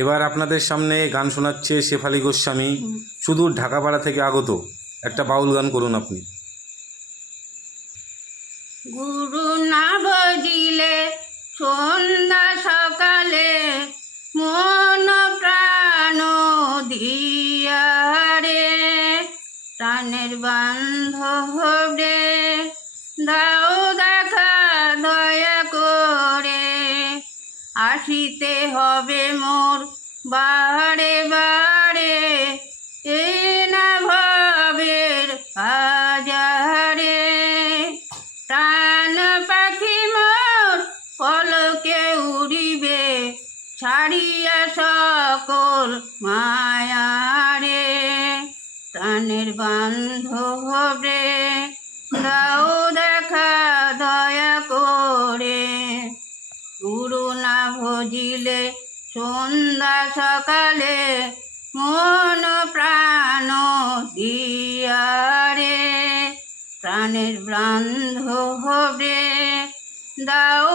এবার আপনাদের সামনে গান শোনাচ্ছে শেফালী গোস্বামী, সুদূর ঢাকাপাড়া থেকে আগত। একটা বাউল গান করুন আপনি। গুরু না ভজিলে সন্ধ্যা সকালে মন প্রাণ দিয়া রে, প্রাণের বান্ধব রে দাও দেখা দয়া করে, আসিতে হবে মোর বারে বারে, এ না ভাবের বাজারে। প্রাণ পাখি মোর পলকে উড়িবে, ছাড়িয়া সকল মায়ারে, প্রাণের বান্ধব রে দাও দেখা দয়া করে। গুরু না ভজিলে সন্ধ্যা সকালে মন প্রাণ দিয়া রে, প্রাণের বান্ধব রে দাও